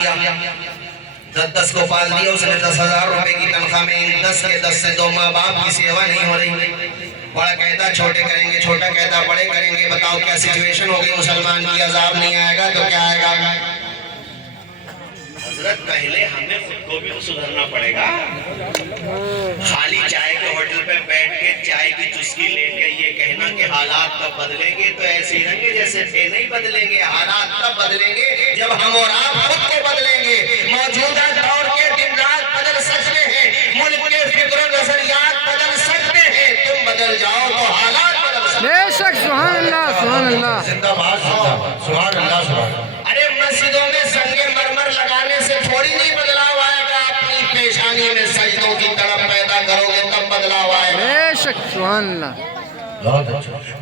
10 کو پال دیا اس نے 10,000 روپے کی تنخواہ میں 10 کے 10 سے 2 ماں باپ کی سیوا نہیں ہو رہی. بڑا کہتا چھوٹے کریں گے, چھوٹا کہتا بڑے کریں گے. بتاؤ کیا سچویشن ہوگی مسلمان کی؟ عذاب نہیں آئے گا تو کیا آئے گا؟ حضرت پہلے ہمیں خود کو بھی سدھرنا پڑے گا. خالی چائے کے ہوٹل پہ بیٹھ کے چائے کی چسکی لے کے یہ کہنا کہ حالات کب بدلیں گے تو ایسے ہی رہیں گے جیسے تھے. نہیں بدلیں گے. حالات تب بدلیں گے جب ہم اور آپ خود کو بدلیں گے. موجودہ دور کے دن رات بدل سکتے ہیں, ملک کے فکر و نظریات بدل سکتے ہیں. تم بدل جاؤ تو حالات بدل سکتے ہیں. بے شک. سبحان اللہ, سبحان اللہ. زندہ باد, زندہ باد. سبحان اللہ, سبحان اللہ. ارے مسجدوں میں سنگ مرمر لگانے سے تھوڑی نہیں بدلاؤ آئے گا. اپنی پیشانی میں سجدوں کی تڑپ پیدا کرو گے تب بدلاؤ آئے گا. بے شک. سبحان اللہ.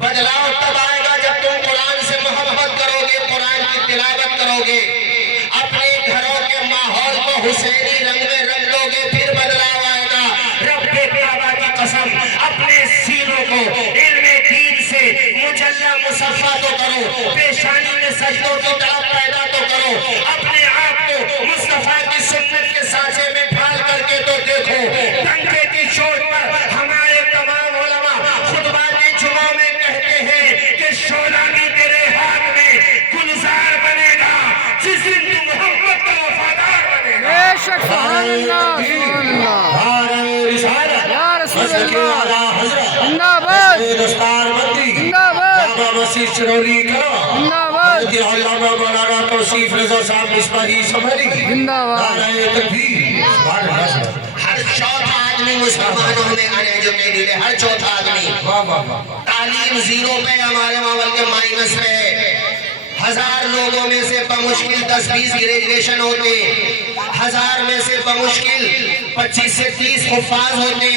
بدلاؤ تب آئے گا جب تم قرآن سے محبت کرو گے, قرآن کی تلاوت کرو گے, اپنے گھروں کے ماحول کو حسینی رنگ میں رنگ لو گے, پھر بدلاؤ آئے گا. رب کے کعبہ کی قسم, اپنے سینوں کو علم دین سے مجلہ مصفہ تو کرو, پیشانی میں سجدوں کی طرف پیدا تو کرو, اپنے آپ کو مصطفیٰ کی سنت کے سانچے میں ڈھال کر کے تو دیکھو. ڈنکے کی چوٹ پر ہمارے تمام علماء خطبات جمعہ میں کہتے ہیں کہ شعلہ بھی تیرے ہاتھ میں گلزار بنے گا جس دن تو محمد کا وفادار بنے گا. بے شک. سبحان اللہ, سبحان اللہ. یا رسول اللہ. زندہ باد, دستار بندی زندہ باد, جامع مسجد چرولی کرو. زندہ باد, علامہ مولانا توصیف رضا صاحب مصباحی سمری. زندہ باد. نعرہ تکبیر. سبحان اللہ, سبحان اللہ. ہر چوتھا آدمی مسلمانوں میں انیجوکیٹڈ ہے. ہر چوتھا آدمی. واہ واہ واہ. تعلیم زیرو پہ, ہمارے ماحول کے مائنس پہ ہے. 1000 لوگوں میں سے بمشکل 10-20 گریجویشن ہوتے, 1000 میں سے بمشکل 25 سے 30 حفاظ ہوتے,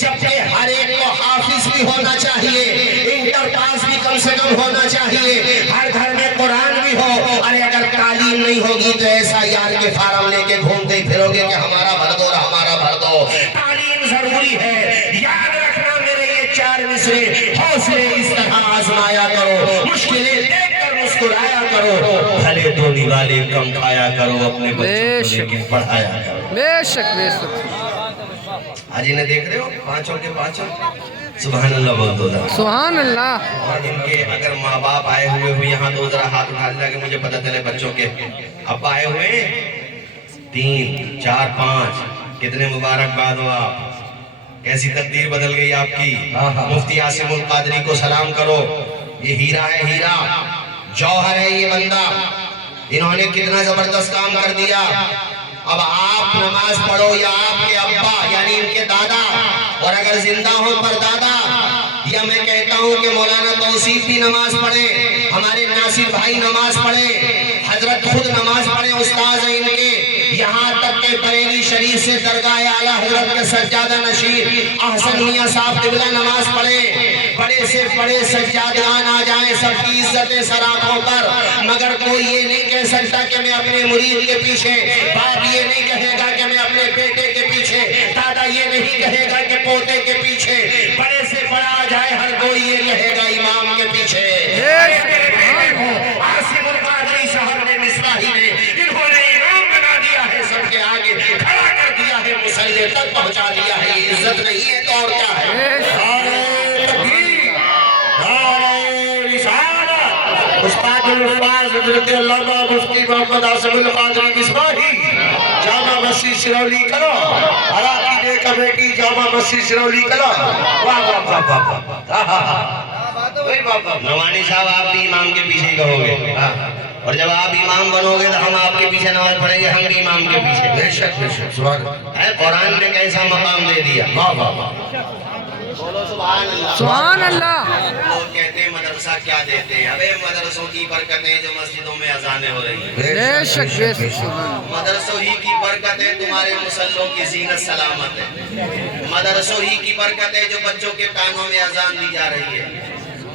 جبکہ ہر ایک کو حافظ بھی ہونا چاہیے, انٹر پاس بھی کم سے کم ہونا چاہیے, ہر گھر میں قرآن بھی ہو. ارے اگر تعلیم نہیں ہوگی تو ایسا یار کے فارم لے کے گھومتے پھرو گے کہ ہمارا بھر دو, ہمارا بھر دو. تعلیم ضروری ہے. یاد رکھنا میرے یہ 4 مصرے, حوصلے اس طرح آزمایا کرو, مشکلیں دیکھ کر مسکرایا کرو, بھلے تو نوالے کم کھایا کرو, اپنے بچوں کو لیکن پڑھایا کرو. بے شک. بے شک. آج انہیں دیکھ رہے ہو, پانچوں کے پانچوں. سبحان اللہ بول دو ذرا. سبحان اللہ. اور ان کے اگر ماں باپ آئے ہوئے یہاں تو ذرا ہاتھ اٹھا دیا کہ مجھے پتہ چلے بچوں کے اب آئے ہوئے 3, 4, 5. کتنے مبارکباد ہو آپ, کیسی تقدیر بدل گئی آپ کی. مفتی عاصم القادری کو سلام کرو. یہ ہیرا ہے, ہیرا جوہر ہے یہ بندہ. انہوں نے کتنا زبردست کام کر دیا. اب آپ نماز پڑھو یا آپ کے ابا یعنی ان کے دادا, اور اگر زندہ ہو پر دادا, یا میں کہتا ہوں کہ مولانا توصیف بھی نماز پڑھے, ہمارے ناصر بھائی نماز پڑھے, حضرت خود نماز پڑھے, استاذ ہیں ان کے. یہاں تک کہ بریلی شریف سے درگاہ اعلیٰ حضرت کے سجادہ نشین احسن میاں صاحب قبلہ نماز پڑھے. بڑے سے بڑے سجادان آ جائیں سب کی عزتیں سراخوں پر, مگر کوئی یہ نہیں کہہ سکتا کہ میں اپنے مرید کے پیچھے, باپ یہ نہیں کہے گا کہ میں اپنے بیٹے کے پیچھے, دادا یہ نہیں کہے گا کہ پوتے کے پیچھے. بڑے سے بڑا آ جائے ہر کوئی یہ کہے گا امام کے پیچھے. عاصم القادری صاحب نے مصباحی نے انہوں نے امام بنا دیا ہے, سب کے آگے کھڑا کر دیا ہے, مصلی تک پہنچا دیا ہے. یہ عزت نہیں ہے تو اور کیا ہے. استاد الفاظ حضرت علامہ مفتی محمد عاصم القادری مصباحی جامع مسجد چرولی کرو. اراکین کمیٹی جامع مسجد چرولی کرو. واہ واہ واہ واہ. نوانی صاحب آپ بھی امام کے پیچھے ہی کہو گے, اور جب آپ امام بنو گے تو ہم آپ کے پیچھے نماز پڑھیں گے, ہم بھی امام کے پیچھے. بے شک, بے شک. سبحان اللہ. قرآن نے کیسا مقام دے دیا. واہ واہ واہ. بولو سبحان اللہ. سبحان اللہ. لوگ کہتے ہیں مدرسہ کیا دیتے ہیں. ابے مدرسوں کی برکتیں جو مسجدوں میں اذانیں ہو رہی ہیں. بے شک. بے شک. مدرسوں ہی کی برکتیں تمہارے مسلوں کی زینت سلامت ہے. مدرسوں ہی کی برکتیں جو بچوں کے کانوں میں اذان دی جا رہی ہے.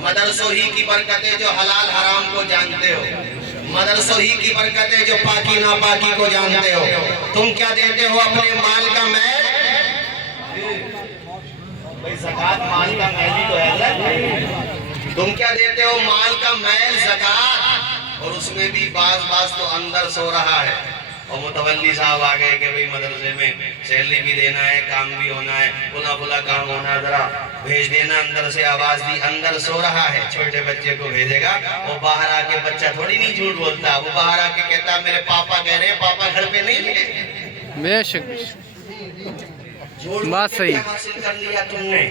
مدرسوں ہی کی برکتیں جو حلال حرام کو جانتے ہو. مدرسوں ہی کی برکتیں جو پاکی ناپاکی کو جانتے ہو. تم کیا دیتے ہو اپنے مال کا میل. بھئی زکاة مال کا میل ہی تو ہے. تم کیا دیتے ہو مال کا میل زکاة, اور اس میں بھی بعض تو اندر سو رہا ہے, اور متولی صاحب آ گئے کہ بھئی مدرسے میں سیلری بھی دینا ہے، کام بھی ہونا ہے، پلا پلا کام ہونا ہے، ذرا بھیج دینا۔ اندر سے آواز دی، اندر سو رہا ہے، چھوٹے بچے کو بھیجے گا۔ وہ باہر آ کے بچہ تھوڑی نہیں جھوٹ بولتا، وہ باہر آ کے کہتا میرے پاپا کہہ رہے ہیں پاپا گھر پہ نہیں ہے۔ بے شک جھوٹ بات صحیح۔ کیا حاصل کر لیا تم نے؟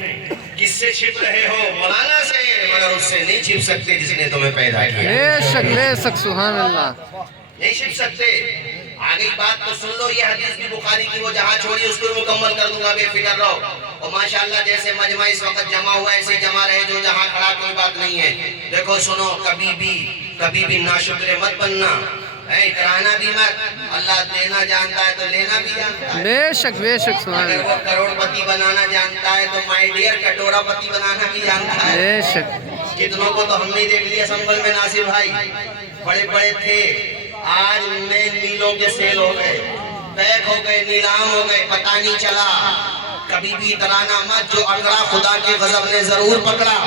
کس سے چھپ رہے ہو؟ مولانا سے، مگر اس سے نہیں چھپ سکتے جس نے تمہیں پیدا کیا۔ بے شک سبحان اللہ۔ نہیں چھپ سکتے۔ آگئی بات تو سن لو، یہ حدیث بھی بخاری کی، وہ جہاں چھوڑی اس کو مکمل کر دوں گا، بے فکر رہو۔ اور ماشاءاللہ جیسے مجمع اس وقت جمع ہوا ہے ایسے جمع رہے، جو جہاں کھڑا کوئی بات نہیں ہے۔ دیکھو سنو، کبھی بھی ناشکر مت بننا، اترانا بھی مت۔ اللہ دینا جانتا ہے تو لینا بھی جانتا ہے۔ بے شک سبحان اگر اللہ۔ وہ کروڑ پتی بنانا جانتا ہے تو مائی ڈیئر کٹورا پتی بنانا بھی جانتا ہے۔ بے شک کتنوں کو تو ہم نے دیکھ لیا سنبل میں، ناصر بھائی بڑے بڑے تھے، آج نئے نیلوں کے سیل ہو گئے، پیک ہو گئے، نیلام ہو گئے، پتہ نہیں چلا۔ کبھی بھی اترانا مت، جو اکڑا خدا کے غضب نے ضرور پکڑا،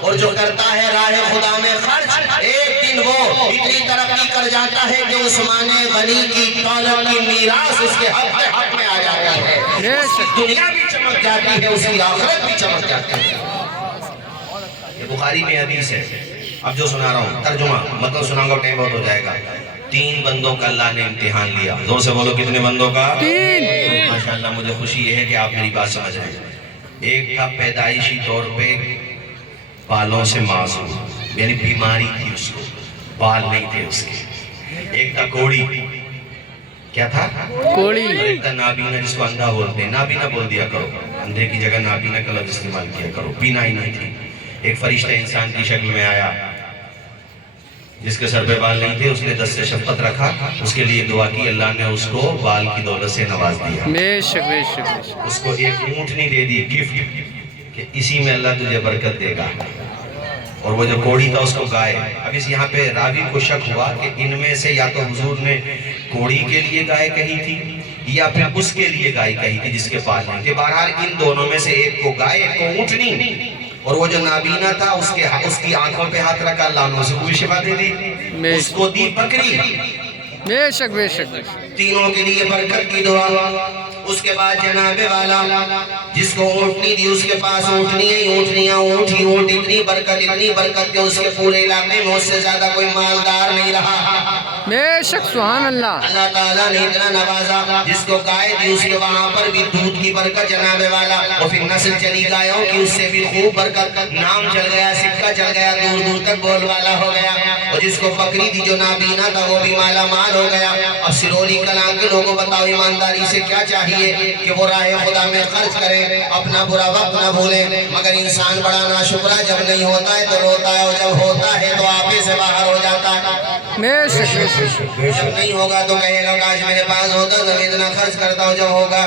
اور جو کرتا ہے راہ خدا میں خرچ، ایک دن وہ اتنی ترقی کر جاتا ہے کہ عثمان غنی کی دولت کی میراث اس کے حق میں آ جاتی ہے۔ اس کی دنیا بھی چمک جاتی ہے، اس کی آخرت بھی چمک جاتی ہے۔ یہ بخاری میں حدیث ہے۔ اب جو سنا رہا ہوں ترجمہ، مطلب سناؤں گا، ٹائم بہت ہو جائے گا۔ 3 بندوں کا اللہ نے امتحان لیا۔ زور سے بولو، کتنے بندوں کا؟ 3۔ ماشاءاللہ مجھے خوشی یہ ہے کہ آپ میری بات سمجھ رہے ہیں۔ ایک کا پیدائشی طور پہ بالوں سے معصوم، یعنی بیماری تھی اس کو، بال نہیں تھے اس کے۔ ایک تھا کوڑی، کیا تھا؟ کوڑی۔ اور ایک تھا نابینا، جس کو اندھا بولتے ہیں۔ نابینا بول دیا کرو، اندھے کی جگہ نابینا کا لفظ استعمال کیا کرو۔ بینا ہی نہیں تھی۔ ایک فرشتہ انسان کی شکل میں آیا، جس کے سر پہ بال نہیں تھے، اس نے دست سے شفقت رکھا، اس کے لیے دعا کی، اللہ نے اس کو بال کی دولت سے نواز دیا۔ بے شک اس کو ایک اونٹنی دے دی گفٹ، کہ اسی میں اللہ تجھے برکت دے گا۔ اور وہ جو کوڑی تھا اس کو گائے۔ اب اس یہاں پہ راوی کو شک ہوا کہ ان میں سے یا تو حضور نے کوڑی کے لیے گائے کہی تھی یا پھر اس کے لیے گائے کہی تھی جس کے پاس نہیں تھے۔ بہرحال ان دونوں میں سے ایک کو گائے، ایک کو اونٹنی۔ اور وہ جو نابینا تھا اس کی آنکھوں پہ ہاتھ رکھا، اللہ نے اسے پوری شفا دے دی۔ اس کو دی بکری۔ بے شک تینوں کے لیے برکت کی دعا۔ اس کے بعد جناب والا جس کو اونٹنی دی، اس کے پاس اونٹنیاں اونٹ اتنی برکت کہ اس کے پورے علاقے میں اس سے زیادہ کوئی مالدار نہیں رہا۔ بے شک سبحان اللہ۔ اللہ تعالیٰ نے اتنا نوازا، جس کو گائے دی اس کے وہاں پر بھی دودھ کی برکت جناب والا، اور پھر نسل چلی گایوں کی، اس سے بھی خوب برکت، نام چل گیا، سکہ چل گیا، دور دور تک بول والا ہو گیا۔ اور جس کو بکری دی جو نابینا تھا وہ بھی مالا مال ہو گیا۔ اب سرولی کلاں کے لوگوں بتاؤ ایمانداری سے کیا چاہیے کہ وہ راہ خدا میں خرچ کریں، اپنا برا وقت نہ بھولیں، مگر انسان بڑا ناشکرا جب نہیں ہوتا ہے تو روتا ہے، اور جب ہوتا ہے تو آپے سے باہر ہو جاتا ہے۔ بے شک جب نہیں ہوگا تو کہے گا کاش میرے پاس ہوتا تو میں اتنا خرچ کرتا ہوں، جب ہوگا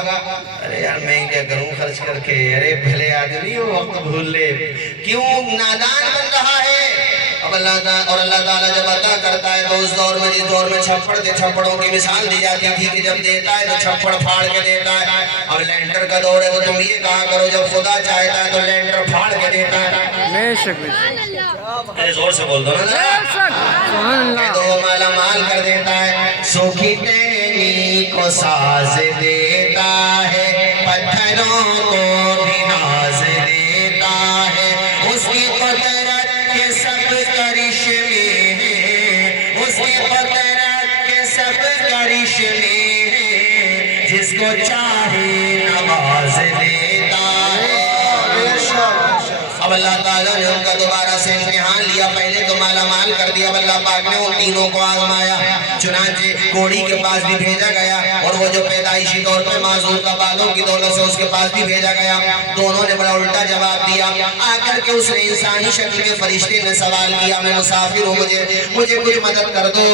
ارے یار میں کیا کروں خرچ کر کے، ارے بھلے آدمی وہ وقت بھول لے، کیوں نادان بن رہا ہے۔ اب اللہ تعالیٰ جب عطا کرتا ہے تو اس دور میں جس دور میں چھپڑ تھے، چھپڑوں کی مثال دی جاتی تھی کہ جب دیتا ہے تو چھپڑ پھاڑ کے دیتا ہے۔ اب لینڈر کا دور ہے تو تم یہ کہا کرو جب خدا چاہتا ہے تو لینڈر پھاڑ کے دیتا ہے۔ بے شک ارے زور سے بول دو نا، سبحان اللہ۔ تو وہ مالا مال کر دیتا ہے۔ سوکھی تیری کو ساز دیتا ہے، پتھروں کو بھی ناز دیتا ہے، اس کی قدرت کے سب کرشمے ہیں، اس کی قدرت کے سب کرشمے ہیں، جس کو چاہے نواز دیتا ہے۔ اب اللہ تعالیٰ نے ان کا دوبارہ سے امتحان لیا، پہلے تو مالا مال کر دیا، اب اللہ پاک نے ان تینوں کو آزمایا۔ چنانچہ کوڑی کے پاس بھی بھیجا گیا، اور وہ جو پیدائشی طور پہ معذور کا بالوں کی دولت سے اس کے پاس بھی بھیجا گیا۔ دونوں نے بڑا الٹا جواب دیا۔ آ کر کے اس نے انسانی شکل کے فرشتے نے سوال کیا، میں مسافر ہوں، مجھے کچھ مدد کر دو۔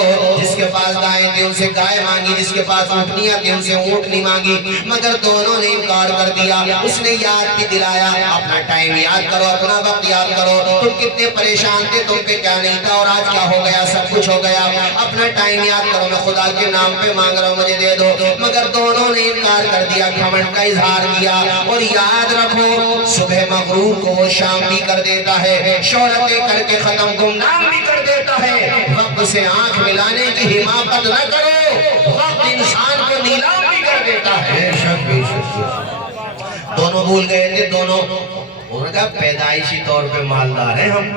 جس کے پاس گائے تھی ان سے گائے مانگی، جس کے پاس اونٹنیاں تھی ان سے اونٹنی مانگی، مگر دونوں نے انکار کر دیا۔ اس نے یاد بھی دلایا، اپنا ٹائم یاد کرو، اپنا وقت یاد کرو، تم کتنے پریشان تھے، تم پہ کیا نہیں تھا، اور آج کیا ہو گیا، سب کچھ ہو گیا۔ اپنا ٹائم یاد کرو، میں خدا کے نام پہ مانگ رہا ہوں، مجھے دے دو۔ مگر دونوں نے انکار کر دیا، گھمنڈ کا اظہار کیا۔ اور یاد رکھو صبح مغرور کو وہ شام بھی کر دیتا ہے، شہرتیں کر کے ختم گمنام بھی کر دیتا ہے۔ وقت سے آنکھ ملانے کی حماقت نہ کرو، وقت دونوں بھول گئے تھے دونوں. انہوں نے کہا پیدائشی طور پہ مالدار ہیں ہم,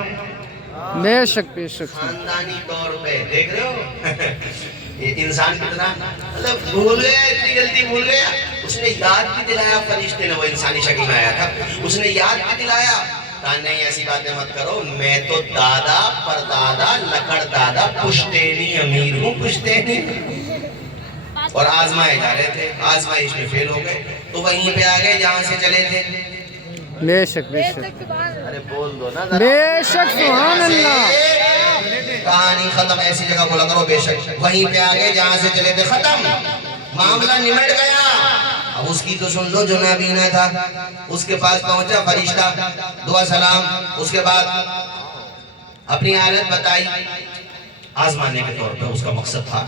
بے شک بے شک خاندانی طور پہ. دیکھ رہے ہو یہ انسان کتنا مطلب بھول گیا, اتنی جلدی بھول گیا. اس نے یاد بھی دلایا فرشتے نے, وہ انسانی شکل میں آیا تھا, اس نے یاد بھی دلایا. کہا نہیں ایسی باتیں مت کرو, میں تو دادا پردادا لکڑ دادا پشتینی امیر ہوں, پشتینی. اور آزمائے جا رہے تھے, آزمائش میں فیل ہو گئے تو وہیں پہ آ گئے جہاں سے چلے تھے. بے شک بے شک ارے بول دو نا بے شک سبحان اللہ. کہانی ختم, ایسی جگہ بولا کرو بے شک. وہیں پہ آ گئے جہاں سے چلے تھے, ختم, معاملہ نمٹ گیا. اب اس کی تو سن لو جو نابینا تھا, اس کے پاس پہنچا فرشتہ, دعا سلام, اس کے بعد اپنی حالت بتائی. آزمانے کے طور پہ اس کا مقصد تھا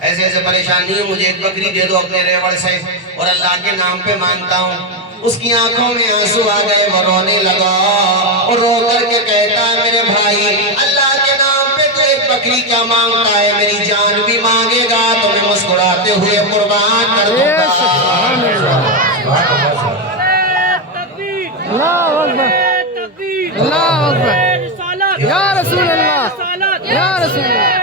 ایسے ایسے پریشانی ہے, مجھے ایک بکری دے دو اپنے ریوڑ سے, اور اللہ کے نام پہ مانگتا ہوں. اس کی آنکھوں میں آنسو آ گئے, وہ رونے لگا اور رو کر کے کہتا ہے میرے بھائی اللہ کے نام پہ تو ایک بکری کیا مانگتا ہے, میری جان بھی مانگے گا تو میں مسکراتے ہوئے قربان کر دوں بے گا. شک سبحان اللہ. اللہ اکبر اللہ اکبر. یا رسول اللہ یا رسول اللہ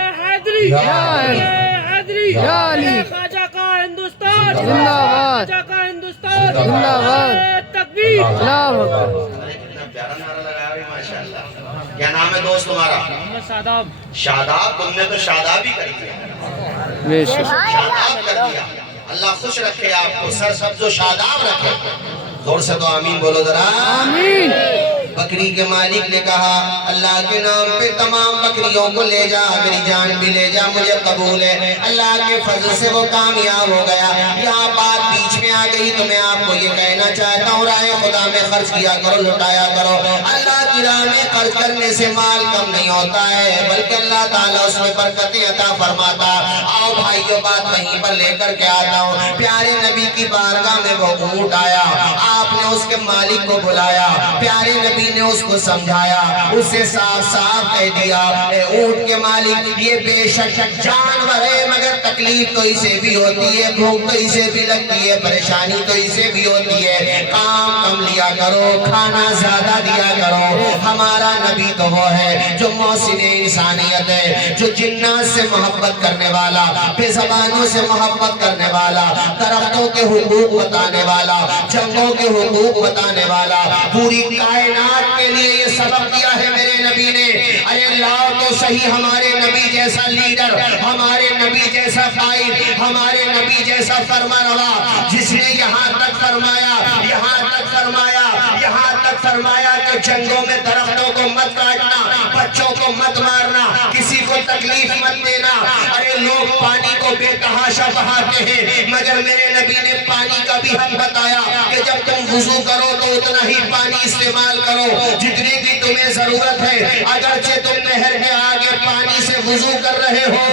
یا علی خواجہ کا ہندوستان زندہ باد خواجہ کا ہندوستان زندہ باد. تکبیر. اللہ اکبر. کتنا پیارا نعرہ لگایا بھائی ماشاءاللہ. کیا نام ہے دوست تمہارا؟ شاداب. شاداب. تم نے تو شاداب ہی کر دیا, بے شک شاداب کر دیا. اللہ خوش رکھے آپ کو, سر سبز و شاداب رکھے. زور سے تو آمین بولو ذرا. آمین. بکری کے مالک نے کہا اللہ کے نام پہ تمام بکریوں کو لے جا, میری جان بھی لے جا, مجھے قبول ہے. اللہ کے فضل سے وہ کامیاب ہو گیا. یہاں بات بیچ میں آ گئی تو میں آپ کو یہ کہنا چاہتا ہوں راہ خدا میں خرچ کیا کرو, لٹایا کرو. اللہ کی راہ میں خرچ کرنے سے مال کم نہیں ہوتا ہے بلکہ اللہ تعالیٰ اس میں برکتیں عطا فرماتا. آؤ بھائیو بات وہیں پر لے کر کے آتا ہوں. پیارے نبی کی بارگاہ میں وہ اونٹ آیا, آپ نے اس کے مالک کو بلایا, پیارے نبی نے اس کو سمجھایا, اسے صاف صاف کہہ دیا اے اونٹ کے مالک یہ بے شک جانور ہے مگر تکلیف تو اسے بھی ہوتی ہے, بھوک تو اسے بھی لگتی ہے, پریشانی تو اسے بھی ہوتی ہے. کام کم لیا کرو, کھانا زیادہ دیا کرو. ہمارا نبی تو وہ ہے جو محسن انسانیت ہے, جو جنات سے محبت کرنے والا, بے زبانوں سے محبت کرنے والا, درختوں کے حقوق بتانے والا, جنگوں کے حقوق بتانے والا, پوری کائنات کے لیے یہ سبق دیا ہے میرے نبی نے. ارے لاؤ تو صحیح ہمارے نبی جیسا لیڈر, ہمارے نبی جیسا قائد, ہمارے نبی جیسا فرمانروا, جس نے یہاں تک فرمایا کہ جنگوں میں درختوں کو مت کاٹنا, بچوں کو مت مارنا, کسی کو تکلیف مت دینا. ارے لوگ پانی کو بے تحاشا بہاتے ہیں مگر میرے نبی نے پانی کا بھی حق بتایا کہ جب تم وضو کرو تو اتنا ہی پانی استعمال کرو جتنی کی تمہیں ضرورت ہے, اگرچہ تم نہر کے آگے پانی سے وضو کر رہے ہو.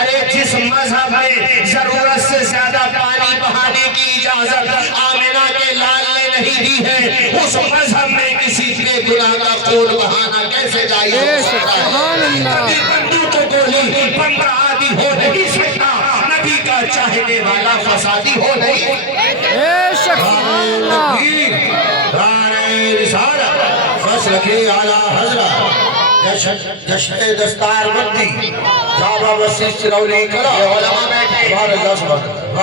ارے جس مذہب میں ضرورت سے زیادہ پانی بہانے کی اجازت آمنہ کے لال نے نہیں دی ہے, اس مذہب میں کسی کے گناہ کا خون بہانا کیسے جائے؟ سبحان اللہ. کبھی بندوق کو گولی بندہ عادی ہو نہیں سکتا, نبی کا چاہنے والا فسادی ہو نہیں. بے شک سبحان اللہ. فصل کے اعلیٰ حضرت جشن دستار بندی جامع مسجد سرولی کلا. علماء بیٹھے,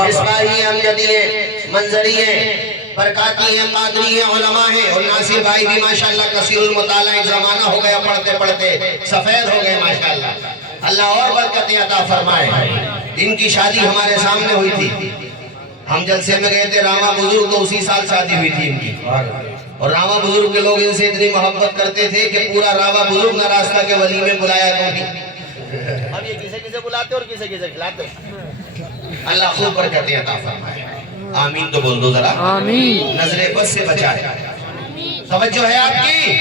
اسماعیلی امجدی ہیں, منظری ہیں, برکاتی ہیں, قادری ہیں, علماء ہیں. اور ناصر بھائی بھی ماشاءاللہ کثیر المطالعہ, ایک زمانہ ہو گیا پڑھتے پڑھتے سفید ہو گئے ماشاءاللہ. اللہ اور برکتیں عطا فرمائے. ان کی شادی ہمارے سامنے ہوئی تھی, ہم جلسے میں گئے تھے. راما بزرگ تو اسی سال شادی ہوئی تھی ان کی, اور راما بزرگ کے لوگ ان سے اتنی محبت کرتے تھے کہ پورا راما بزرگ نہ راستہ کے ولی میں بلایا تو بھی. اب یہ کسے کسے بلاتے اور کسے کسے کھلاتے. اللہ خوب برکتیں عطا فرمائے. آمین تو بول دو ذرا. آمین. نظر بد سے بچائے. توجہ ہے آپ کی.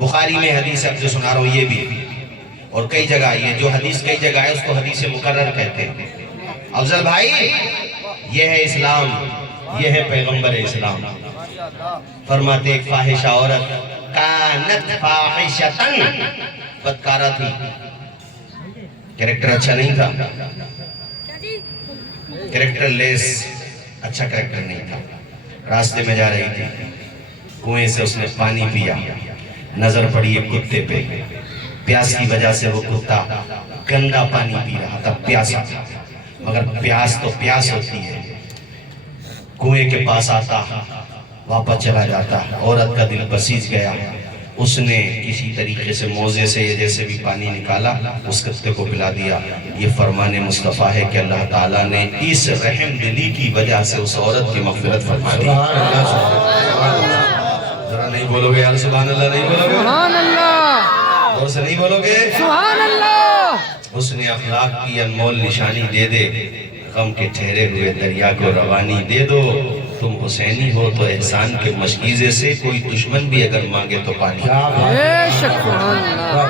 بخاری میں حدیث اب جو سنا رہا ہوں یہ بھی, اور کئی جگہ یہ جو حدیث کئی جگہ ہے اس کو حدیث مقرر کہتے ہیں. افضل بھائی یہ ہے اسلام, یہ ہے پیغمبر اسلام. فرماتے ایک فاحشہ عورت, کانت فاحشتن, بدکارہ تھی, کریکٹر اچھا نہیں تھا, کریکٹر لیس, اچھا کریکٹر نہیں تھا. راستے میں جا رہی تھی, کنویں سے اس نے پانی پیا, نظر پڑی ایک کتے پہ. پیاس کی وجہ سے وہ کتا گندا پانی پی رہا تھا, پیاسا, مگر پیاس تو پیاس ہوتی ہے. کنویں کے پاس آتا, واپس چلا جاتا. عورت کا دل بسیج گیا, اس نے کسی طریقے سے موزے سے یا جیسے بھی پانی نکالا, اس کتے کو پلا دیا. یہ فرمان مصطفیٰ ہے کہ اللہ تعالیٰ نے اس رحم دلی کی وجہ سے اس عورت کی مغفرت فرما دی. ذرا نہیں بولو گے یار سبحان اللہ, نہیں بولو گے سبحان اللہ, اور سے نہیں بولو گے. سبحان اللہ. اس نے اخلاق کی انمول نشانی دے دے, غم کے ٹھہرے ہوئے دریا کو روانی دے دو. تم حسینی ہو تو احسان کے مشکیزے سے کوئی دشمن بھی اگر مانگے تو پانی. بے شک سبحان اللہ.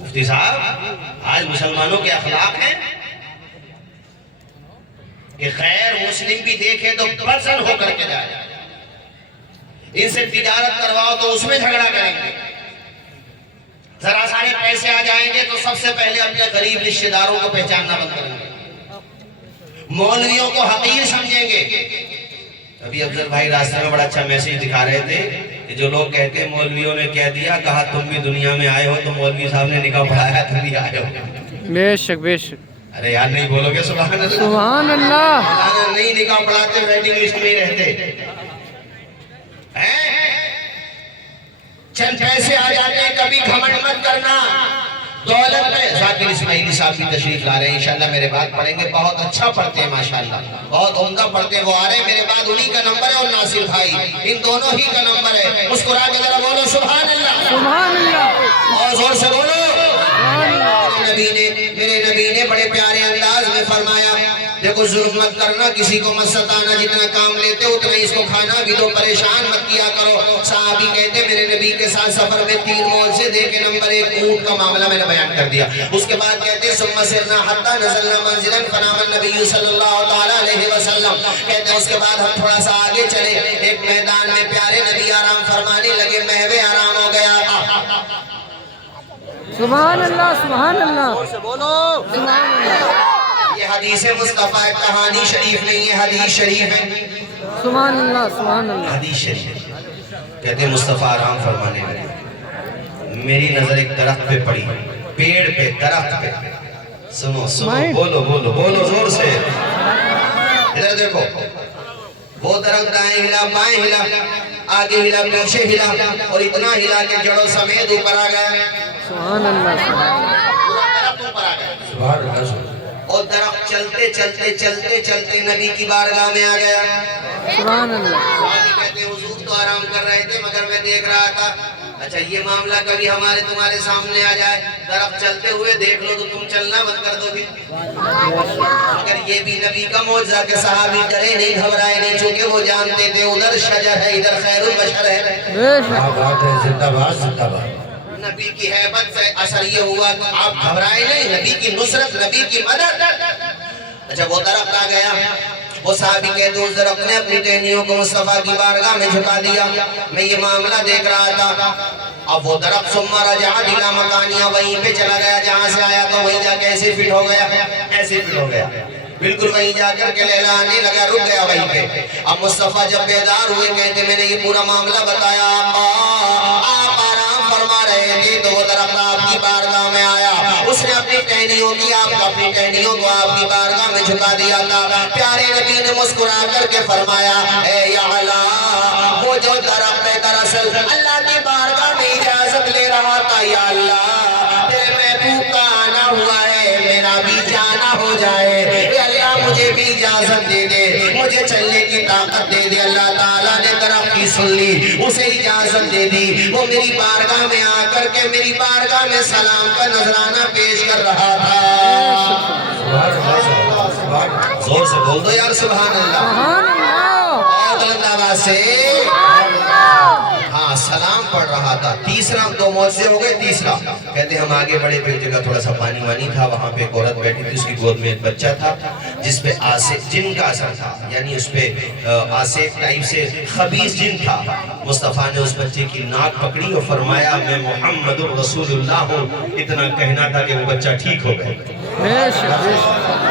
مفتی صاحب, آج مسلمانوں کے اخلاق ہیں کہ غیر مسلم بھی دیکھے تو پرسن ہو کر کے جائے. ان سے تجارت کرواؤ تو اس میں جھگڑا کریں گے. ذرا سارے پیسے آ جائیں گے تو سب سے پہلے اپنے غریب رشتہ داروں کو پہچاننا بند کریں گے. مولویوں کو حقیر سمجھیں گے. ابھی افضل بھائی راستے میں بڑا اچھا میسیج دکھا رہے تھے کہ جو لوگ کہتے ہیں مولویوں نے کہہ دیا, کہا تم بھی دنیا میں آئے ہو تو مولوی صاحب نے نکاح پڑھایا تم بھی آئے ہو. بے شک بے شک. ارے یار نہیں بولو گے سبحان اللہ. سبحان اللہ. اگر نہیں نکاح پڑھاتے ویٹنگ لسٹ میں ہی رہتے. چند پیسے آ جاتے ہیں, کبھی گھمنڈ مت کرنا. دولت میں ذاکر اسماعیلی صاحب بھی تشریف لا رہے ہیں, انشاءاللہ میرے بعد پڑھیں گے. بہت اچھا پڑھتے ہیں ماشاءاللہ, بہت عمدہ پڑھتے ہیں. وہ آ رہے ہیں میرے بعد, انہی کا نمبر ہے اور ناصر بھائی, ان دونوں ہی کا نمبر ہے. مسکرا کے ذرا بولو سبحان اللہ, سبحان اللہ. اور زور سے بولو. میرے نبی نے بڑے پیارے انداز میں فرمایا, دیکھو ظلم مت کرنا, کسی کو مت ستانا, جتنا کام لیتے اتنا اس کو کھانا بھی دو, پریشان مت کیا کرو. صحابی کہتے میرے نبی کے ساتھ سفر میں 3 معجزے دیکھے. نمبر 1 اونٹ کا معاملہ میں نے بیان کر دیا. اس کے بعد کہتے ثم سرنا حتی نزلنا منزلا فنام النبی صلی اللہ تعالی علیہ وسلم. کہتے ہیں اس کے بعد ہم تھوڑا سا آگے چلے, ایک میدان میں پیارے نبی آرام فرمانے لگے, محو آرام ہو گیا. سبحان اللہ. سبحان اللہ. سبحان اللہ. یہ حدیث مصطفیٰ کہانی شریف نہیں ہے, حدیث شریف ہے. سبحان اللہ. سبحان اللہ. حدیث شریف. کہتے ہیں مصطفیٰ آرام فرمانے لگے, میری نظر ایک درخت پہ پڑی, پیڑ پہ, درخت پہ. سنو سنو, بولو بولو بولو زور سے. ادھر دیکھو, وہ درخت دائیں ہلا, بائیں ہلا, آگے ہلا, پیچھے ہلا, اور اتنا ہلا کہ جڑوں سمیت اوپر آ گیا. سبحان اللہ. درخت اوپر آ گیا. اور درخت چلتے چلتے چلتے چلتے نبی کی بارگاہ میں آ گیا. سبحان اللہ. صحابی کہتے ہیں حضور تو آرام کر رہے تھے مگر میں دیکھ رہا تھا, اچھا یہ معاملہ کبھی ہمارے تمہارے سامنے آ جائے, درخت چلتے ہوئے دیکھ لو تو تم چلنا بند کر دو گے. مگر یہ بھی نبی کا معجزہ کہ صحابی ڈرے نہیں, گھبرائے نہیں, چونکہ وہ جانتے تھے ادھر شجر ہے, ادھر خیر البشر ہے. بے شک. بات ہے, زندہ باد زندہ باد. نبی کی حیبت سے اثر یہ ہوا کہ آپ گھبرائے نہیں, نبی کی نصرت, نبی کی مدد. اچھا وہ درخت آ گیا, وہ صحابی کہتے ہیں اس درخت نے اپنی ٹہنیوں کو مصطفیٰ کی بارگاہ میں جھکا دیا. میں یہ معاملہ دیکھ رہا تھا. اب وہ درخت ثم رجع الى مکانیہ, وہیں پہ چلا گیا جہاں سے آیا تو وہیں جا کے ایسے فٹ ہو گیا, ایسے فٹ ہو گیا, بالکل وہیں جا کر کے لہلانے لگا, رک گیا وہیں پہ. اب مصطفیٰ جب بیدار ہوئے کہتے میں نے یہ پورا معاملہ بتایا, آپ آرام فرما رہے تھے تو وہ درخت آپ کی بارگاہ میں آیا. اس نے اپنی ٹہنیوں کی, اپنی ٹہنیوں کو آپ کی بارگاہ میں جھکا دیا تھا. پیارے نبی نے مسکرا کر کے فرمایا, اے یا اللہ, وہ جو درخت ہے دراصل اللہ کی بارگاہ میں اجازت لے رہا تھا, یا اللہ تیرے محبوب کا آنا ہوا ہے, میرا بھی جانا ہو جائے, اے اللہ مجھے بھی اجازت دے دے, مجھے چلنے کی طاقت دے دے. اللہ تعالیٰ نے درخت کی سن لی, اسے اجازت دے دی. وہ میری بارگاہ میں آ کر کے میری بارگاہ میں سلام کا نذرانہ پیش کر رہا تھا. زور سے بول دو یار سبحان اللہ. سبحان اللہ. اور بلند آواز سے ہاں سلام پڑھ رہا تھا. تیسرا, 2 معجزے ہو گئے. تیسرا کہتے ہم آگے بڑھے, پھر جگہ تھوڑا سا پانی وانی تھا, وہاں پہ ایک عورت بیٹھی تھی, اس کی گود میں ایک بچہ تھا جس پہ جن کا اثر تھا, یعنی اس پہ آصف ٹائپ سے خبیث جن تھا. مصطفیٰ نے اس بچے کی ناک پکڑی اور فرمایا میں محمد الرسول اللہ ہوں. اتنا کہنا تھا کہ وہ بچہ ٹھیک ہو گیا. بے شک.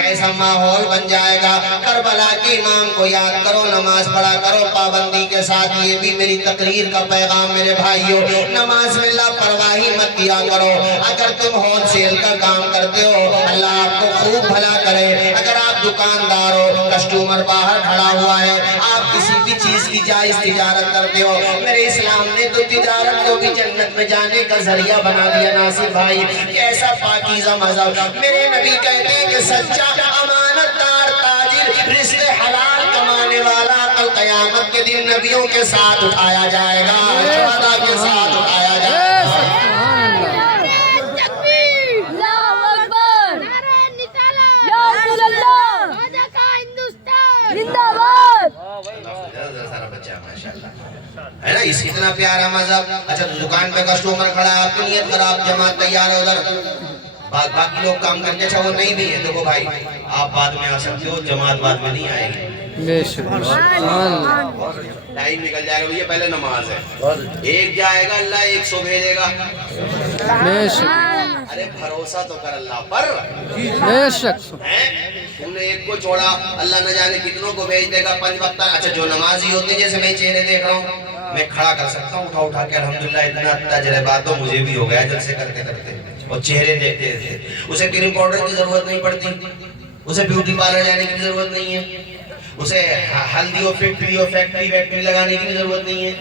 کیسا ماحول بن جائے گا. کربلا کے امام کو یاد کرو, نماز پڑھا کرو پابندی کے ساتھ. یہ بھی میری تقریر کا پیغام میرے بھائیوں, نماز میں لاپرواہی مت کیا کرو. اگر تم ہول سیل کا کام کرتے ہو اللہ آپ کو خوب بھلا کرے. اگر آپ دکاندار ہو, کسٹمر باہر کھڑا ہوا ہے, آپ کسی بھی چیز کی جائز تجارت کرتے ہو, میرے اسلام نے تو تجارت کو بھی جنت میں جانے کا ذریعہ بنا دیا. ناصر بھائی کیسا پاکیزہ مذہب. میرے نبی کہتے ہیں کہ سچا امانت دار تاجر رزق حلال کمانے والا کل قیامت کے دن نبیوں کے ساتھ اٹھایا جائے گا, شہداء کے ساتھ اٹھایا جائے گا. ہے نا اس اتنا پیارا مذہب. اچھا دکان پہ کسٹمر کھڑا ہے, آپ کی نیت خراب, جماعت تیار ہے ادھر, باقی لوگ کام کرتے. اچھا وہ نہیں بھی ہے, دیکھو بھائی آپ بعد میں آ سکتے ہو, جماعت بعد میں نہیں آئے گی. ٹائم نکل جائے گا بھیا, پہلے نماز ہے. ایک جائے گا اللہ 100 بھیجے گا. ارے بھروسہ تو کر اللہ پر. تم نے ایک کو چھوڑا, اللہ نہ جانے کتنوں کو بھیج دے گا 5 وقت. اچھا جو نمازی ہوتے ہیں, جیسے میں چہرے دیکھ رہا ہوں, میں کھڑا کر سکتا ہوں اٹھا اٹھا کے, الحمدللہ اتنا تجربہ تو مجھے بھی ہو گیا جلسے کرتے کرتے. اور چہرے دیکھتے تھے, اسے کریم پاؤڈر کی ضرورت نہیں پڑتی, اسے بیوٹی پارلر جانے کی ضرورت نہیں ہے, اسے ہلدی اور فیکٹری لگانے کی ضرورت نہیں ہے.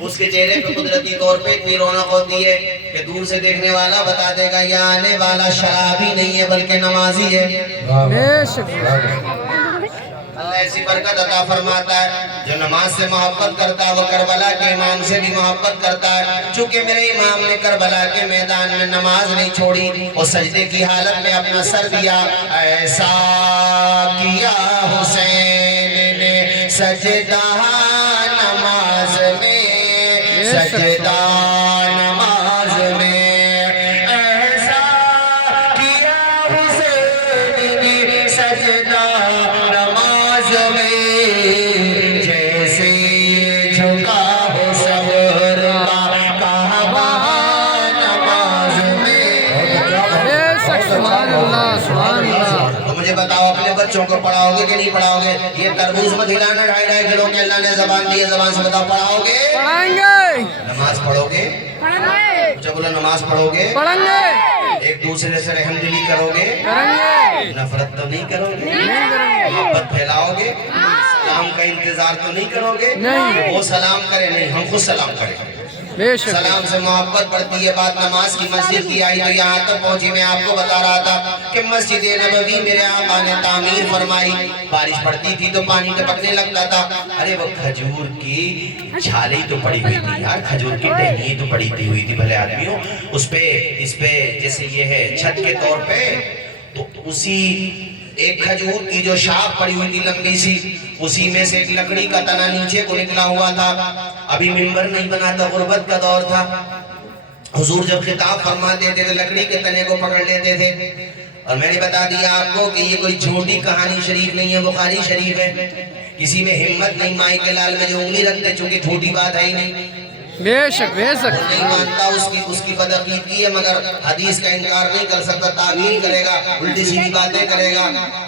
اس کے چہرے پہ قدرتی طور پہ اتنی رونق ہوتی ہے کہ دور سے دیکھنے والا بتا دے گا یہ آنے والا شرابی نہیں ہے بلکہ نمازی ہے. اللہ ایسی برکت عطا فرماتا ہے. جو نماز سے محبت کرتا ہے وہ کربلا کے امام سے بھی محبت کرتا ہے. چونکہ میرے امام نے کربلا کے میدان میں نماز نہیں چھوڑی, اور سجدے کی حالت میں اپنا سر دیا. ایسا کیا حسین نے سجدہ نماز میں, سجدہ نماز میں, ایسا کیا حسین نے سجدہ نماز میں, جیسے جھکا ہو صبر کا کعبہ نماز میں. تو مجھے بتاؤ اپنے بچوں کو پڑھاؤ گے کہ نہیں پڑھاؤ گے؟ یہ تربوز مت ہلانا 2.5 کلو کے اللہ نے زبان دی ہے, زبان سے بتاؤ پڑھاؤ گے؟ نماز پڑھو گے؟ اچھا بولا نماز پڑھو گے؟ ایک دوسرے سے رحم دلی کرو گے؟ نفرت تو نہیں کرو گے؟ محبت پھیلاؤ گے؟ سلام کا انتظار تو نہیں کرو گے؟ وہ سلام کرے نہیں, ہم خود سلام کریں. سلام سے محبت بڑھتی ہے. بات نماز کی مسجد کی آئی تو یہاں تک پہنچی. میں آپ کو بتا رہا تھا کہ مسجد نبوی میرے آقا نے تعمیر فرمائی. بارش پڑتی تھی تو پانی ٹپکنے لگتا تھا. ارے وہ کھجور کی چھالیں تو پڑی ہوئی تھی یار, کھجور کی ٹہنی تو پڑی ہوئی تھی بھلے آدمیوں, اس پہ جیسے یہ ہے چھت کے طور پہ, تو اسی ایک کھجور کی جو شاخ پڑی ہوئی تھی لمبی سی, اسی میں سے ایک لکڑی کا تنا نیچے کو نکلا ہوا تھا. ابھی ممبر نہیں بنا تھا, غربت کا دور تھا. حضور جب خطاب فرماتے تھے تو لکڑی کے تنے کو پکڑ لیتے تھے. اور میں نے بتا دیا آپ کو کہ یہ کوئی جھوٹی کہانی شریف نہیں ہے, بخاری شریف ہے. کسی میں ہمت نہیں مائی کے لال میں جو انگلی رکھتے, چونکہ جھوٹی بات ہے ہی نہیں. بے شک نہیں مانتا اس کی بدعقیدگی ہے, مگر حدیث کا انکار نہیں کر سکتا. تعویل کرے گا, الٹی سیدھی باتیں کرے گا,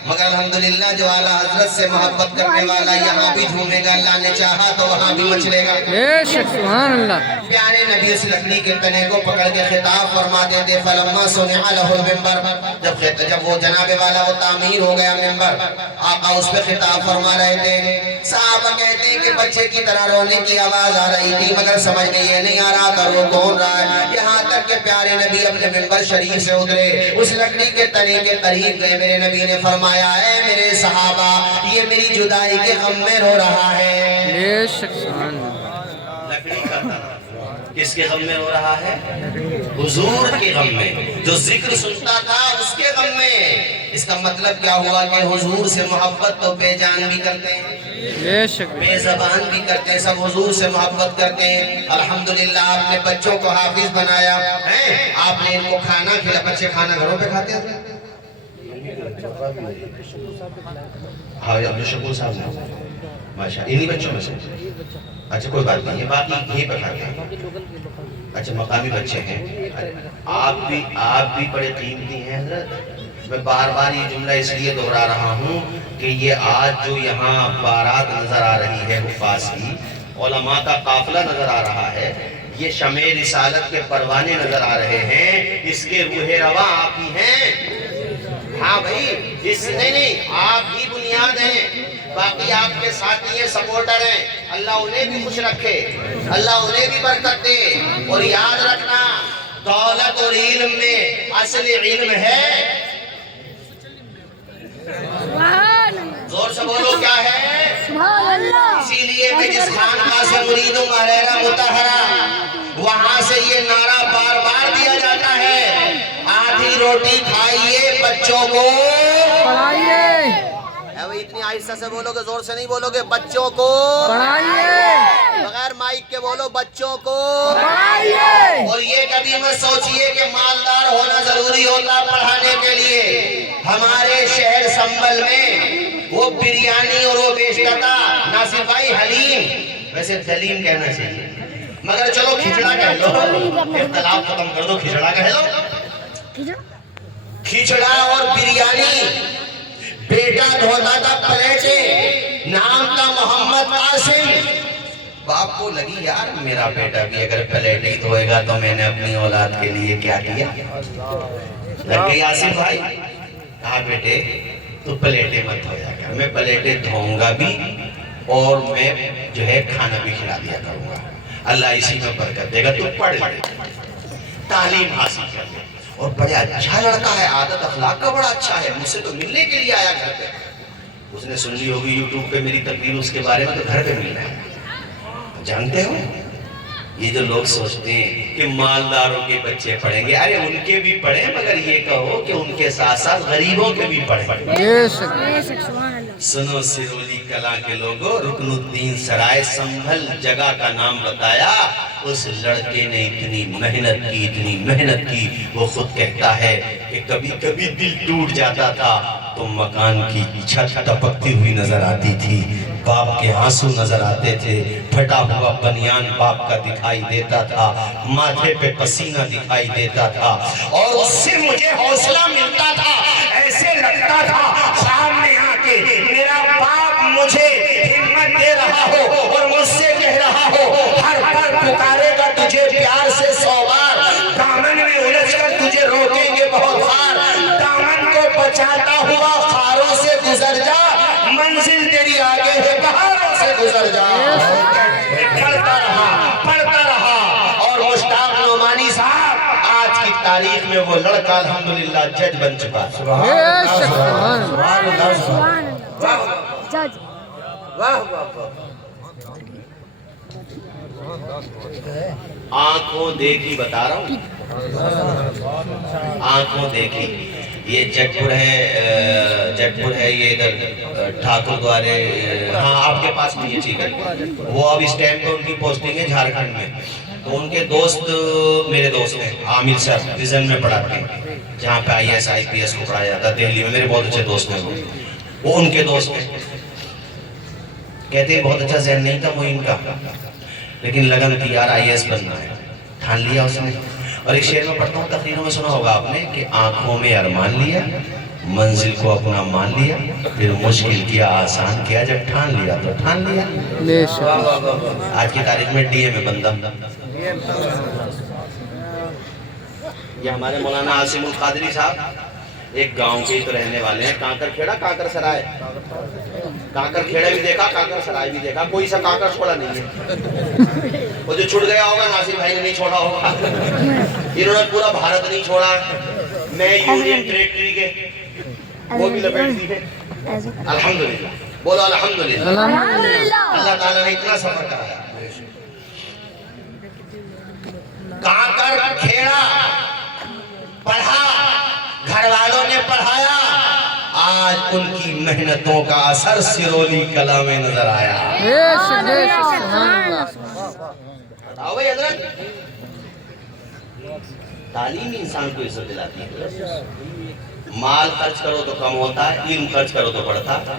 مگر الحمدللہ جو اعلیٰ حضرت سے محبت کرنے والا یہاں بھی جھومے گا, اللہ نے چاہا تو وہاں بھی مچلے گا. بے شک سبحان اللہ. پیارے نبی اس لکڑی کے تنے کو پکڑ کے خطاب فرماتے تھے. فلما صنع له المنبر, جب وہ جناب والا وہ تعمیر ہو گیا ممبر, آقا اس پہ خطاب فرما رہے تھے. صحابہ کہتے ہیں کہ بچے کی طرح رونے کی آواز آ رہی تھی, مگر سمجھ میں یہ نہیں آ رہا تھا وہ کون رہا ہے. یہاں تک کہ پیارے نبی اپنے ممبر شریف سے اترے, اس لکڑی کے تنے کے قریب گئے. میرے نبی نے فرمایا, اے میرے صحابہ, یہ میری جدائی کے غم میں رو رہا ہے. بے شک سبحان اللہ. لکڑی کا تنا کس کے غم میں ہو رہا ہے؟ حضور کے غم میں. جو ذکر سنتا تھا اس کے غم میں. اس کا مطلب کیا ہوا کہ حضور سے محبت تو بے جان بھی کرتے ہیں, بے شک بے زبان بھی کرتے ہیں, سب حضور سے محبت کرتے ہیں. الحمدللہ آپ نے بچوں کو حافظ بنایا ہے, آپ نے ان کو کھانا کھلا. بچے کھانا گھروں پہ کھاتے ہیں؟ ہاں عبدالشکور صاحب نے ماشاء انہی بچوں میں سے. اچھا کوئی بات نہیں ہے, باقی یہیں پہ کھاتے ہیں. اچھا مقامی بچے ہیں. آپ بھی بڑے قیمتی ہیں حضرت. میں بار بار یہ جملہ اس لیے دہرا رہا ہوں کہ یہ آج جو یہاں بارات نظر آ رہی ہے حفاظ کی، علماء کا قافلہ نظر آ رہا ہے، یہ شمع رسالت کے پروانے نظر آ رہے ہیں، اس کے روح رواں آپ ہی ہیں۔ ہاں بھائی، نہیں آپ ہی بنیاد ہیں، باقی آپ کے ساتھی ہیں، سپورٹر ہیں، اللہ انہیں بھی خوش رکھے، اللہ انہیں بھی برکت دے۔ اور یاد رکھنا، دولت اور علم میں اصل علم ہے، زور سے بولو کیا ہے؟ اسی لیے میں جس خانقاہ سے مرید ہوں محررہ مطہرہ، وہاں سے یہ نعرہ بار بار دیا جاتا ہے، آدھی روٹی کھائیے، بچوں کو پڑھائیے، اتنی آہستہ سے بولو گے، زور سے نہیں بولو گے، بچوں کو پڑھائیے، بغیر مائک کے بولو، بچوں کو پڑھائیے۔ اور یہ کبھی مت سوچئے کہ مالدار ہونا ضروری ہوتا پڑھانے کے لیے۔ ہمارے شہر سنبل میں وہ بریانی اور وہ بیچتا تھا ناصر بھائی حلیم، ویسے دلیم کہنا چاہیے، مگر چلو کھچڑا کہہ لو، اختلاف ختم کر دو، کھچڑا کہہ لو۔ کھچڑا اور بریانی بیٹا دھوتا تھا پلیٹیں، نام تھا محمد قاسم۔ باپ کو لگی یار میرا بیٹا بھی اگر پلیٹیں دھوئے گا تو میں نے اپنی اولاد کے لیے کیا کیا، لگ گئی آصف بھائی، کہا بیٹے تو پلیٹیں مت دھویا کر، میں پلیٹیں دھوؤں گا بھی اور میں جو ہے کھانا بھی کھلا دیا کروں گا، اللہ اسی میں برکت دے گا، تو پڑھ لے، تعلیم حاصل کر لے۔ اور بڑے اچھا لڑکا ہے، عادت اخلاق کا بڑا اچھا ہے، مجھ سے تو ملنے کے لیے آیا گھر پہ، اس نے سن لی ہوگی یوٹیوب پہ میری تقریر اس کے بارے میں، تو گھر پہ ملنا ہے۔ جانتے ہو یہ جو لوگ سوچتے ہیں کہ مالداروں کے بچے پڑھیں گے، ارے ان کے بھی پڑھیں، مگر یہ کہو کہ ان کے ساتھ ساتھ غریبوں کے بھی پڑھیں۔ سنو سرولی کلاں کے لوگوں، رکن الدین سرائے سنبھل جگہ کا نام بتایا، اس لڑکے نے اتنی محنت کی، وہ خود کہتا ہے کہ کبھی کبھی دل ٹوٹ جاتا تھا تو مکان کی چھت ٹپکتی ہوئی نظر آتی تھی، باپ کے آنسو نظر آتے تھے، پھٹا ہوا بنیان باپ کا دکھائی دیتا تھا، ماتھے پہ پسینہ دکھائی دیتا تھا، اور اس سے مجھے حوصلہ ملتا تھا، ایسے لگتا تھا سامنے آ کے میرا باپ مجھے ہمت دے رہا ہو اور مجھ سے کہہ رہا ہو، ہر پر پکارے گا تجھے پیار سے 100 بار، دامن میں الجھ کر تجھے روکیں گے بہت بار، دامن کو بچاتا ہوا خاروں سے گزر جا، منزل تیری آگے ہے پہاڑوں سے گزر جا۔ پڑھتا رہا اور مشتاق نعمانی صاحب آج کی تاریخ میں وہ لڑکا الحمدللہ جج بن چکا۔ آنکھوں دیکھی بتا رہا ہوں، آنکھوں دیکھی، یہ جگ پور ہے یہ ادھر ٹھاکر دوارے، ہاں آپ کے پاس نہیں ہے، ٹھیک ہے، وہ اب اس ٹائم پہ ان کی پوسٹنگ ہے جھارکھنڈ میں، تو ان کے دوست میرے دوست ہیں، عامر صاحب ویژن میں پڑھاتے ہیں، جہاں پہ IAS IPS کو پڑھایا جاتا ہے دہلی میں، میرے بہت اچھے دوست ہیں، وہ ان کے دوست ہیں، کہتے ہیں بہت اچھا ذہن نہیں تھا معین کا، لیکن لگن تھی یار IAS بننا ہے، ٹھان لیا اس نے۔ اور ایک شعر میں پڑھتا ہوں، تقریروں میں سنا ہوگا آپ نے کہ آنکھوں میں ارمان لیا، منزل کو اپنا مان لیا، پھر مشکل کیا آسان کیا، جب ٹھان لیا تو ٹھان لیا۔ آج کی تاریخ میں DA میں بندہ، یہ ہمارے مولانا عاصم القادری صاحب ایک گاؤں کے تو رہنے والے ہیں، کانکر کھیڑا کانکر سرائے، کانکر کھیڑا بھی دیکھا کانکر سرائے بھی دیکھا، کوئی سا کانکر چھوڑا نہیں ہے، وہ جو چھوڑ گیا ہوگا ناصر بھائی نے نہیں چھوڑا ہوگا، انہوں نے پورا بھارت نہیں چھوڑا، میں یونین ٹریٹری کے وہ بھی لپیٹ دی ہے، الحمدللہ، بولو الحمدللہ، اللہ تعالیٰ نے اتنا سفر کرایا۔ کانکر کھیڑا پڑھا، گھر والوں نے پڑھایا، آج ان کی محنتوں کا اثر سرولی کلاں میں نظر آیا۔ بتاؤ بھائی حضرت، تعلیم انسان کو عزت دلاتی ہے، مال خرچ کرو تو کم ہوتا ہے، علم خرچ کرو تو بڑھتا ہے۔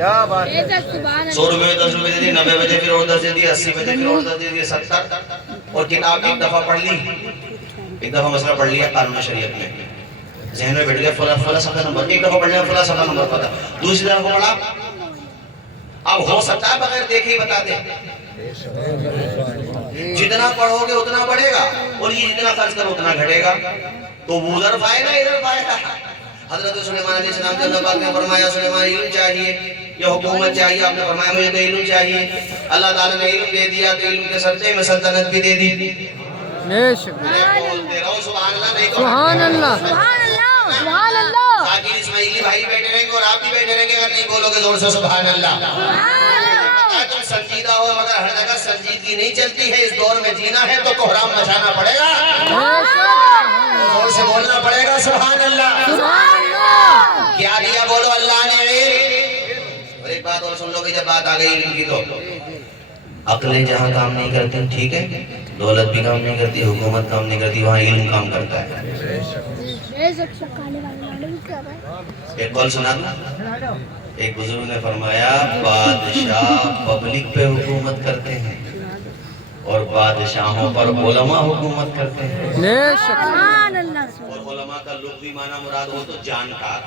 100 روپے 10 روپے دے دی، 90 بجے پھر اور 10 دے دی، 80 بجے پھر اور 10 دے دی، 70، اور کتاب ایک دفعہ پڑھ لی، ایک دفعہ مسئلہ پڑھ لیا قانون شریعت میں، ذہن میں بیٹھ گیا فلاں صفحہ نمبر، ایک دفعہ پڑھنے میں فلاں صفحہ نمبر پتا، دوسری دفعہ پڑھا اب ہو سکتا ہے بغیر دیکھے ہی بتا دے. جتنا پڑھو گے اتنا بڑھے گا اور یہ جتنا خرچ کرو اتنا گھٹے گا. تو وہ ادھر فائدہ ادھر فائدہ. حضرت سلیمان علیہ السلام کے اللہ پاک نے فرمایا سلیمان علم چاہیے یا حکومت چاہیے؟ آپ نے فرمایا مجھے تو علم چاہیے. اللہ تعالیٰ نے علم دے دیا تو علم کے صدقے میں سلطنت بھی دے دی. بے شک میں بولتے رہو سبحان اللہ نہیں تو سبحان اللہ سبحان اللہ سبحان اللہ ساکر اسماعیلی بھائی بیٹھے رہیں گے اور آپ بھی بیٹھے رہیں گے اگر نہیں بولو گے زور سے سبحان اللہ. تم سنجیدہ ہو مگر ہر جگہ سنجیدگی نہیں چلتی ہے. اس دور میں جینا ہے تو کوہرام مچانا پڑے گا، زور سے بولنا پڑے گا سبحان اللہ. کیا دیا بولو اللہ نے علم. اور ایک بات اور سن لو کہ جب بات آ گئی علم کی تو عقلیں جہاں کام نہیں کرتی ٹھیک ہے، دولت بھی کام نہیں کرتی، حکومت کام نہیں کرتی، وہاں علم کام کرتا ہے. ایک قول سنا دوں. ایک بزرگ نے فرمایا بادشاہ پبلک پہ حکومت کرتے ہیں اور بادشاہوں پر علماء حکومت کرتے ہیں. بے شک اور علماء کا لغوی معنی مراد ہو تو جان کا.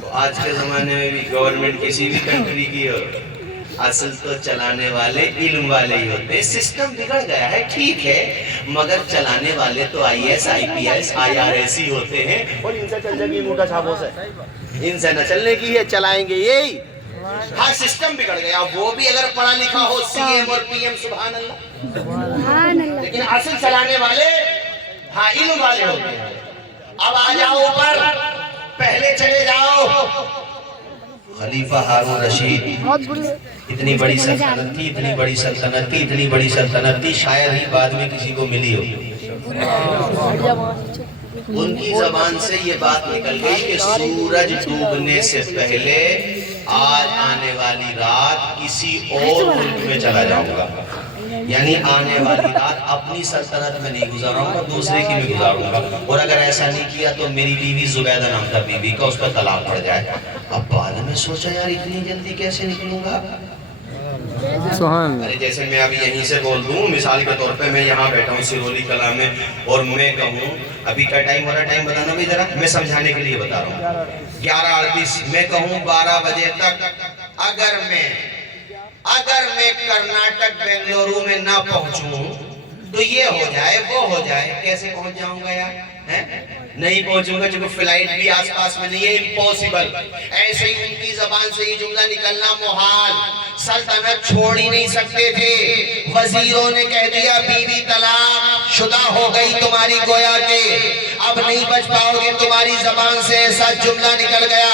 تو آج کے زمانے میں بھی گورنمنٹ کسی بھی کنٹری کی ہو اصل تو چلانے والے علم والے ہی ہوتے ہیں. سسٹم بگڑ گیا ہے ٹھیک ہے مگر چلانے والے تو I S I P S I R S ہی ہوتے ہیں. اور ان سے چل جائے گی موٹا چھاپوں سے، ان سے نہ چلنے کی ہے، چلائیں گے یہی. ہاں سسٹم بگڑ گیا. وہ بھی اگر پڑھا لکھا ہو سی ایم اور پی ایم سبحان اللہ، لیکن اصل چلانے والے ہاں علم والے ہوتے ہیں. اب آ جاؤ اوپر، پہلے چلے جاؤ خلیفہ ہارون رشید. اتنی بڑی سلطنت تھی، اتنی بڑی سلطنت تھی، اتنی بڑی سلطنت تھی شاید ہی بعد میں کسی کو ملی ہو. ان کی زبان سے یہ بات نکل گئی کہ سورج ڈوبنے سے پہلے آج آنے والی رات کسی اور ملک میں چلا جاؤں گا. یعنی آنے والی رات اپنی سلطنت میں نہیں گزاروں گا، دوسرے کی میں گزاروں گا. اور اگر ایسا نہیں کیا تو میری بیوی زبیدہ نام کا بیوی کا اس پر طلاق پڑ جائے. اب بعد میں سوچا یار اتنی جلدی کیسے نکلوں گا. سبحان اللہ. ارے جیسے میں ابھی یہیں سے بول دوں مثال کے طور پہ میں یہاں بیٹھا ہوں سرولی کلا میں اور میں کہوں ابھی کا ٹائم ہو رہا ہے، ٹائم بتانا بھی ذرا، میں سمجھانے کے لیے بتا رہا ہوں 11:38. میں کہوں 12 بجے تک اگر میں کرناٹک بنگلورو میں نہ پہنچوں تو یہ ہو جائے وہ ہو جائے. کیسے پہنچ جاؤں گا یار؟ نہیں پہنچوں گا چونکہ فلائٹ بھی آس پاس میں نہیں ہے، امپوسیبل. ایسے ہی ان کی زبان سے یہ جملہ نکلنا محال. سلطنت چھوڑ ہی نہیں سکتے تھے. وزیروں نے کہہ دیا بیوی طلاق شدہ ہو گئی تمہاری گویا کے اب نہیں بچ پاؤ گے. تمہاری زبان سے ایسا جملہ نکل گیا.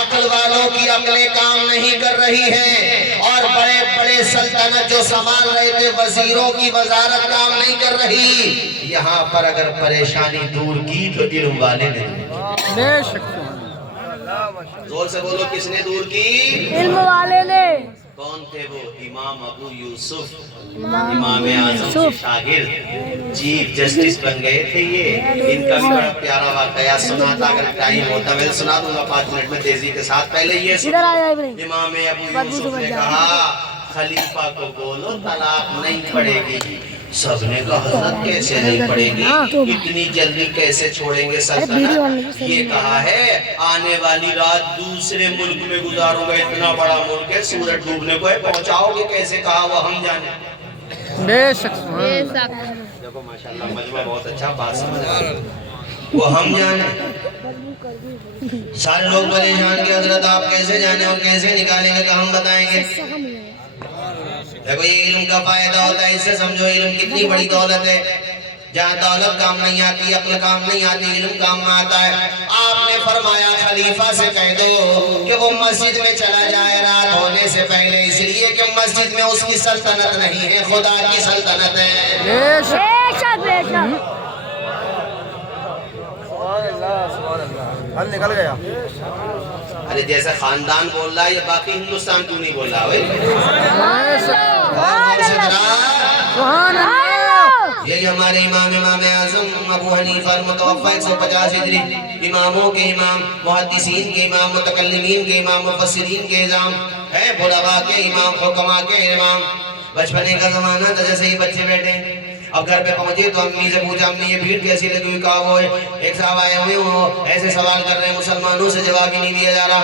عقل والوں کی عقلیں کام نہیں کر رہی ہیں اور بڑے بڑے سلطنت جو سنبھال رہے تھے وزیروں کی وزارت کام نہیں کر رہی. یہاں پر اگر پریشانی دور کی تو علم والے نے. بے شک زور سے بولو کس نے دور کی؟ علم والے نے. کون تھے وہ؟ امام ابو یوسف امام اعظم کے شاگرد چیف جسٹس بن گئے تھے. یہ ان کا بھی بڑا پیارا واقعہ سنا تھا. اگر ٹائم ہوتا میں سنا دوں گا 5 منٹ میں تیزی کے ساتھ. پہلے یہ امام ابو یوسف نے کہا خلیفہ کو بولو طلاق نہیں پڑے گی. سب نے کہا حضرت کیسے نہیں پڑے گی، اتنی جلدی کیسے چھوڑیں گے سلطنت؟ یہ کہا ہے آنے والی رات دوسرے ملک میں گزاروں گا. اتنا بڑا ملک ہے سورج ڈوبنے کو ہے، پہنچاؤ گے کیسے؟ کہا وہ ہم جانے. بے شک دیکھو ماشاءاللہ مجمع بہت اچھا بات سمجھ آ رہا ہے. وہ ہم جانے. سارے لوگ پریشان کہ حضرت آپ کیسے جانے اور کیسے نکالیں گے کہ ہم بتائیں گے. دیکھو یہ علم کا فائدہ ہوتا ہے. اس سے سمجھو علم کتنی بڑی دولت ہے. جہاں دولت کام نہیں آتی، عقل کام نہیں آتی، علم کام میں آتا ہے. آپ نے فرمایا خلیفہ سے کہہ دو کہ وہ مسجد میں چلا جائے رات ہونے سے پہلے، اس لیے کہ مسجد میں اس کی سلطنت نہیں ہے، خدا کی سلطنت ہے. بے شک بے شک حل نکل گیا. ارے جیسے خاندان بول رہا ہے یہ باقی ہندوستان کیوں نہیں بول رہا بھائی؟ سبحان اللہ. یہ ہمارے امام اعظم ابو حنیفہ المتوفی 150 ہجری اماموں کے امام، محدثین کے امام، متکلمین کے امام، مفسرین کے امام ہے، بلغاء کے امام، حکماء کے امام. بچپنے کا زمانہ تھا جیسے ہی بچے بیٹھے اب گھر پہ پہنچے تو امی سے پوچھا امی یہ بھیڑ کیسی لگی ہوئی؟ کہا وہ ایک صاحب آئے ہوئے وہ ایسے سوال کر رہے ہیں مسلمانوں سے جواب ہی نہیں دیا جا رہا.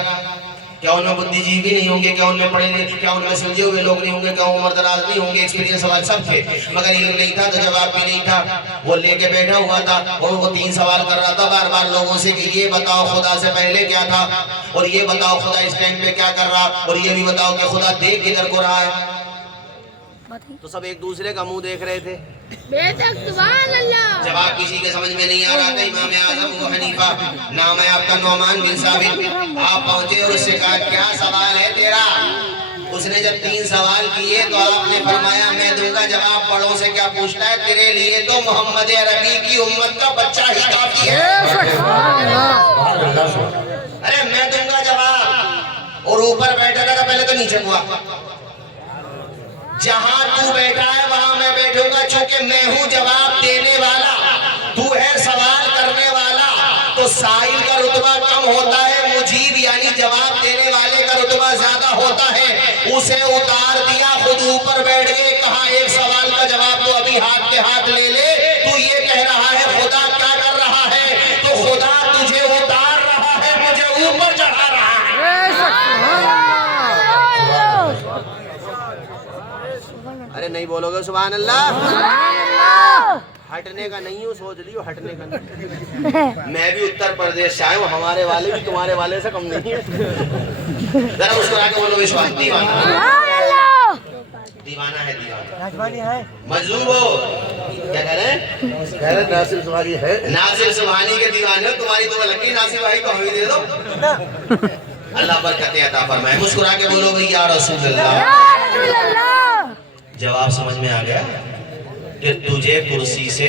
کیا ان میں بدھی جیوی نہیں ہوں گے؟ کیا ان میں پڑھے نہیں؟ کیا ان میں سمجھے ہوئے لوگ نہیں ہوں گے؟ کیا عمر دراز نہیں ہوں گے؟ ایکسپیرینس سوال سب تھے مگر علم نہیں تھا تو جواب بھی نہیں تھا. وہ لے کے بیٹھا ہوا تھا اور وہ 3 سوال کر رہا تھا بار بار لوگوں سے کہ یہ بتاؤ خدا سے پہلے کیا تھا، اور یہ بتاؤ خدا اس ٹائم پہ کیا کر رہا، اور یہ بھی بتاؤ کہ خدا دیکھ کدھر کو رہا ہے. تو سب ایک دوسرے کا منہ دیکھ رہے تھے. بے شک سبحان اللہ. جواب کسی کے سمجھ میں نہیں آ رہا تھا. امام اعظم ابو حنیفہ نام ہے آپ کا نعمان بن ثابت. آپ پہنچے اور اس سے کہا کیا سوال ہے تیرا؟ اس نے جب 3 سوال کیے تو آپ نے فرمایا میں دوں گا جواب. بڑوں سے کیا پوچھتا ہے؟ تیرے لیے تو محمد عربی کی امت کا بچہ ہی کافی ہے. ارے میں دوں گا جواب. اور اوپر بیٹھا تھا پہلے تو نیچے ہوا. جہاں تو بیٹھا ہے وہاں میں بیٹھوں گا چونکہ میں ہوں جواب دینے والا، تو ہے سوال کرنے والا. تو سائل کا رتبہ کم ہوتا ہے، مجیب یعنی جواب دینے والے کا رتبہ زیادہ ہوتا ہے. اسے اتار دیا، خود اوپر بیٹھ گئے. کہا ایک سوال کا جواب تو ابھی ہاتھ کے ہاتھ لے لے. تو یہ کہہ رہا ہے خدا کیا کر رہا ہے؟ تو خدا تجھے اتار رہا ہے، مجھے اوپر چڑھا رہا ہے. ارے نہیں بولو گے سبحان اللہ؟ ہٹنے کا نہیں ہوں، سوچ لیو ہٹنے کا نہیں. میں بھی اتر پردیش سے آئے ہوں، ہمارے والے بھی تمہارے والے سے کم نہیں ہے. ذرا مسکرا کے بولو وشواس. دیوانہ دیوانہ ہے، دیوانہ مجذوب ہو. کیا کہہ رہے ہیں؟ ناصر سبحانی ہے. ناصر سبحانی کے دیوانے ہو. تمہاری تو لگی ناصر بھائی کو ہمیں دے دو. اللہ برکتیں عطا فرمائے. مسکرا کے بولو بھئی یا رسول اللہ. جواب سمجھ میں آ گیا کہ تجھے کرسی سے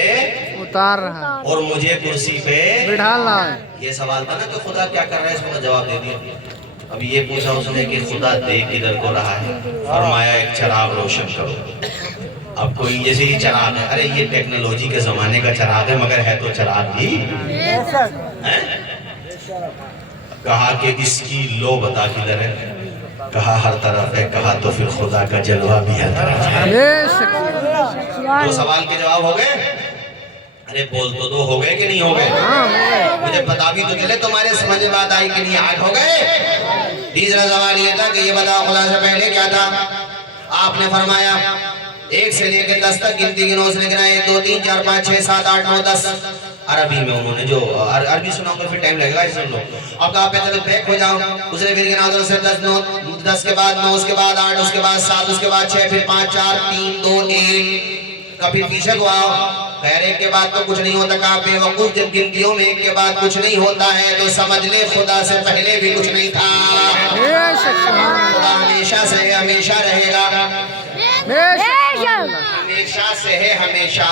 اتار رہا اور مجھے کرسی پہ بٹھا رہا ہے. یہ سوال تھا نا کہ خدا کیا کر رہا ہے، اس کو جواب دے دیا. اب یہ پوچھا اس نے کہ خدا دیکھ کدھر کو رہا ہے. فرمایا ایک چراغ روشن کرو. اب کوئی جیسے یہ چراغ ہے، ارے یہ ٹیکنالوجی کے زمانے کا چراغ ہے مگر ہے تو چراغ ہی. کہا کہ اس کی لو بتا کدھر ہے؟ کہا ہر طرف ہے. کہا تو پھر خدا کا جلوہ بھی ہر طرف ہے. 2 سوال کے جواب ہو گئے. ارے بول تو 2 ہو گئے کہ نہیں ہو گئے؟ مجھے بتا بھی تو چلے تمہارے سمجھ میں بات آئی کہ نہیں. 8 ہو گئے. تیسرا سوال یہ تھا کہ یہ بتاؤ خدا سے پہلے کیا تھا؟ آپ نے فرمایا 1 سے لے کے 10 تک گنتی گنو. اس نے گنا 1 2 3 4 5 6 7 8 9 10. عربی میں انہوں نے جو عربی سناؤں گا پھر ٹائم لگے گا. سن لو. اب کہا پہلے تو بیک ہو جاؤ. اس نے پھر گنا 2 سے 10 9 10 کے بعد 9 اس کے بعد 8 اس کے بعد 7 اس کے بعد 6 پھر 5 4 3 2 1. کبھی پیچھے کو آؤ. خیر 1 کے بعد تو کچھ نہیں ہوتا. کہا بے وقوف جب گنتیوں میں 1 کے بعد کچھ نہیں ہوتا ہے تو سمجھ لے خدا سے پہلے بھی کچھ نہیں تھا. خدا ہمیشہ سے ہے، ہمیشہ رہے گا. ہمیشہ سے ہے، ہمیشہ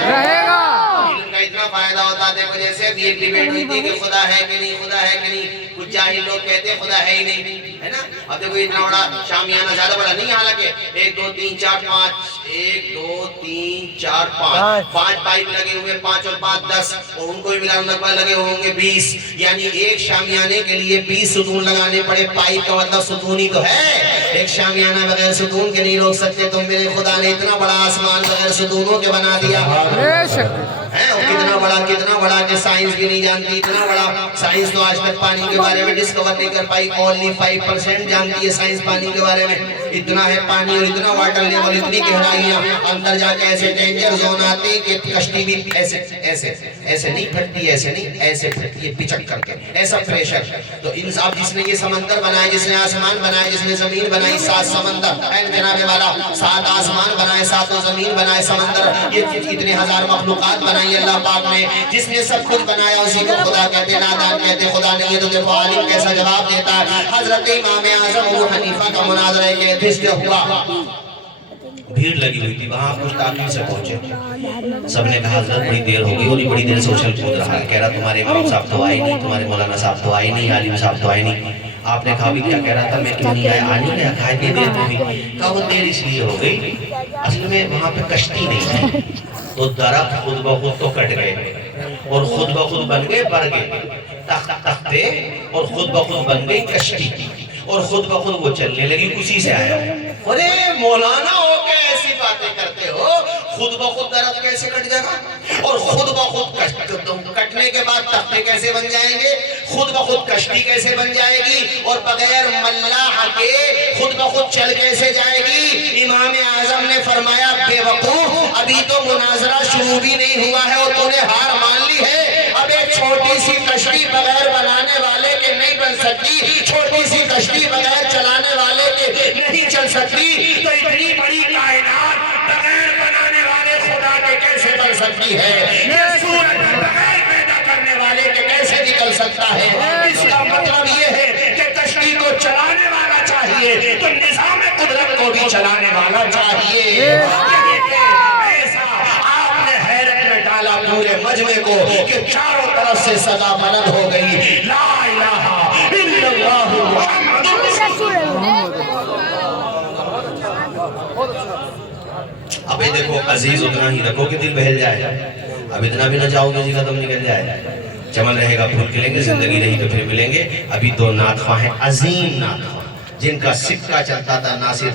رہے گا. علم کا اتنا فائدہ ہوتا ہے. دیکھو جیسے اب یہ ڈیبیٹ ہوئی تھی کہ خدا ہے کہ نہیں، خدا ہے کہ نہیں. کچھ جاہل لوگ کہتے ہیں خدا ہے ہی نہیں، ہے نا. اب دیکھو اتنا بڑا شامیانہ زیادہ بڑا نہیں ہے حالانکہ. 1 2 3 4 5 1 2 3 4 5 پائپ لگے ہوئے 5 اور 5 10 اور ان کو بھی ملا نقبہ لگے ہوں گے 20. یعنی ایک شامیانے کے لیے 20 ستون لگانے پڑے. پائپ کا مطلب ستون ہی تو ہے. ایک شامیانہ بغیر ستون کے نہیں روک سکتے. تو میرے خدا نے اتنا بڑا آسمان بغیر ستونوں کے بنا دیا ہے. کتنا بڑا کہ سائنس بھی نہیں جانتی. اتنا بڑا سائنس تو آج تک پانی کے بارے میں ڈسکور نہیں کر پائی. اونلی 5% جانتی ہے سائنس پانی کے بارے میں. اتنا ہے پانی اور اتنا واٹر لیول، اتنی گہرائیاں. اندر جا کے ایسے ڈینجر زون آتے ہیں کہ کشتی بھی ایسے ایسے ایسے نہیں پھٹتی، ایسے نہیں ایسے پھٹتی ہے پچک کر کے. ایسا پریشر. تو انصاف جس نے یہ سمندر بنائے، جس نے آسمان بنائے، جس نے زمین بنائی، 7 سمندر اے جناب والا، 7 آسمان بنائے، 7 زمین بنائے، سمندر، یہ اتنے ہزار مخلوقات بنائی اللہ پاک نے. جس نے سب کچھ بنایا اسی کو خدا کہتے. نادان کہتے خدا نہیں ہے. تو دیکھو عالم کیسا جواب دیتا ہے. حضرت امام اعظم ابو حنیفہ کا مناظرہ ہے کہ دشت ہوا. بھیڑ لگی ہوئی تھی وہاں. کچھ تاخیر سے پہنچے. سب نے کہا حضرت بڑی دیر ہو گئی اور یہ بڑی دیر سے اچھل کود رہا ہے. کہہ رہا تمہارے امام صاحب تو آئے نہیں، تمہارے مولانا صاحب تو آئے نہیں، عالم صاحب تو آئے نہیں. آپ نے کہا بھی کیا کہہ رہا تھا، میں کیوں نہیں آیا؟ آ نہیں گیا. کہا اتنی دیر ہوئی. کہا وہ دیر اس لیے ہو گئی اصل میں وہاں پہ کشتی نہیں تھی. تو درخت خود بخود تو کٹ گئے اور خود بخود بن گئے برگے تختے اور خود بخود بن گئی کشتی اور خود بخود وہ چلنے لگی. اسی سے آیا. ارے مولانا ہو کے ایسی باتیں کرتے ہو. خود بخود درخت کیسے کٹ جائے گا اور خود بخود کٹنے کے بعد تختے کیسے بن جائیں گے, خود بخود کشتی کیسے بن جائے گی اور بغیر ملاح کے خود بخود چل کیسے جائے گی. امام اعظم نے فرمایا بے وقوف, ابھی تو مناظرہ شروع بھی نہیں ہوا ہے اور تو نے ہار مان لی ہے. اب ایک چھوٹی سی کشتی بغیر بنانے والے کے نہیں بن سکتی, چھوٹی سی کشتی بغیر چلانے والے کے نہیں چل سکتی, تو اتنی بڑی کائنات بغیر بنانے والے خدا کے کیسے بن سکتی ہے؟ یہ سورج بغیر پیدا کرنے والے کے کیسے نکل سکتا ہے؟ اس کا مطلب یہ ہے کہ کشتی کو چلانے والا چاہیے تو نظام قدرت کو بھی چلانے والا چاہیے. ایسا آپ نے حیرت میں ڈالا پورے مجمع کو کہ چاروں طرف سے صدا بلند ہو گئی, لا الہ الا اللہ محمد رسول اللہ. ابھی دیکھو عزیز اتنا ہی رکھو کہ دل بہل جائے, اب اتنا بھی نہ چاہو کہ جی ختم نکل جائے. چمن رہے گا پھول کھلیں گے, زندگی رہی تو پھر ملیں گے. ابھی دو نعت خواہ ہیں, عظیم نعت خواہ جن کا سکہ چلتا تھا ناصر